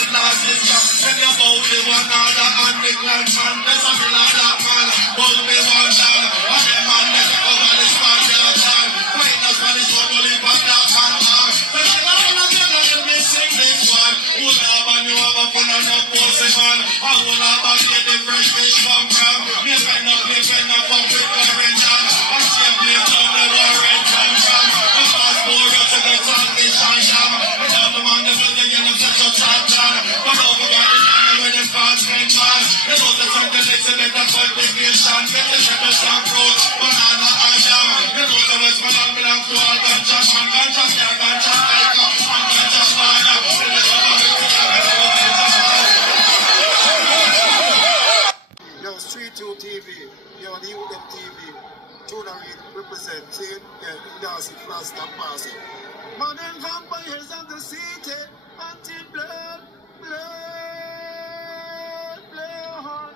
them losses, yo. Tell you about the one other and the clan man. There's a that man, hold me one down. And them man, they take over this man, they're done. Fight us for this one, only for that man, man. Tell you all of them, let me sing this one. Who love and you have a fun and a pussy, man. I will have a get the fresh fish come from. Me pen up, up with orange on. And shame me down the orange come from. The passport up to the top, this and jam. Without the man, the brother, you know, such a chat, man. But over God, the time with the fast man, man. They know the time to make a better cultivation. Get the shepherds and fruit, banana and jam. They know the West man belongs to all ganja man. Ganja care, ganja tiger, and ganja fire. Yo, Street 2 TV, yo, the UDM TV, Tuna Reed represent, see, yeah, Darcy, Frost, and Marcy. Man and vampires of the city, until blood, blood, blood.